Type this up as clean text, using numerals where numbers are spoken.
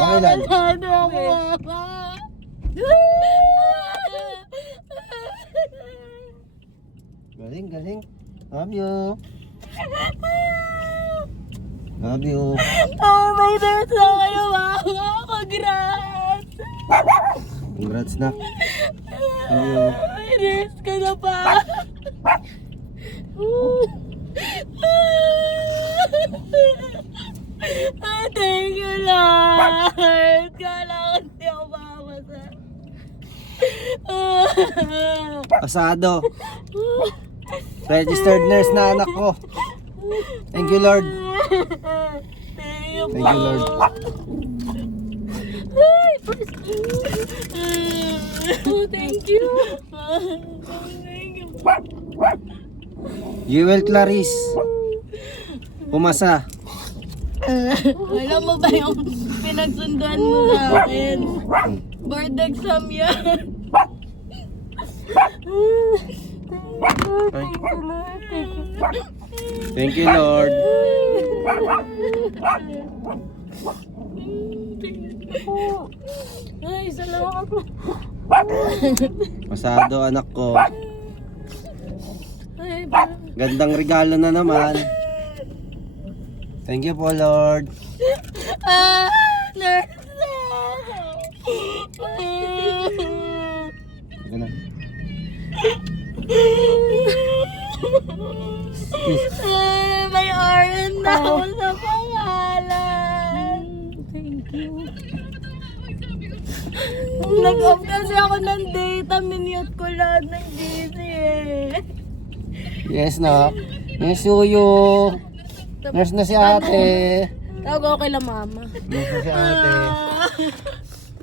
Pakailan. Ano ako, mama? Galing, galing. Love you. Love you. Oh, may nurse na kayo, mama. Congrats. Congrats na. May nurse ka na pa. Thank you, Lord. Kailangan di ako mamasa. Pasado. Registered nurse na anak ko. Thank you, Lord. Thank you, Thank you, Lord. Ay, first. Oh, thank you. Thank you. Jewel Clarice. Pumasa. Alam mo ba yung pinagsunduan mo sa akin? Board exam yan. Thank you, Lord. Thank you, Lord. Ay, salamat. Pasado anak ko. Ay, Gandang regalo na naman. Thank you po, Lord. nurse. Ito na. May RN na ako sa pangalan. Thank you. Nag-off kasi ako ng data, minute ko lahat ng GC eh. Yes na. Yes, Yuyo. Nurse na si ate. Tawag ako kay la mama. Nurse na si ate.